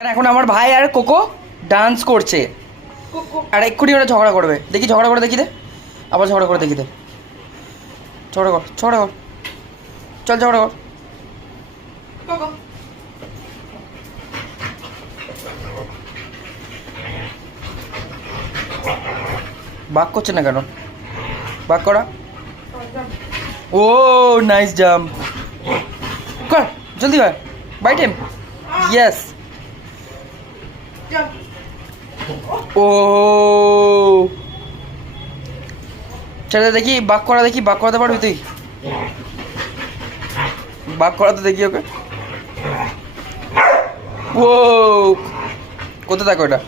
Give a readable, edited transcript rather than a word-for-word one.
এখন আমার ভাই আর কোকো ডান্স করছে আর এক্ষুনি ওরা ঝগড়া করবে। দেখি ঝগড়া করে দেখি দে, আবার ঝগড়া করে দেখি দে। ঝগড়া কর, ঝগড়া কর, চল ঝগড়া কর। বাক করছে না কেন? বাক করা। ও নাইস জাম্প, কর জলদি কর, বাইট হিম। ইয়েস। ও ছেড়ে দেখি, বাক করা দেখি, বাক করাতে পারবি তুই? বাক করাতে দেখি ওকে। ও কোথায় থাকো এটা?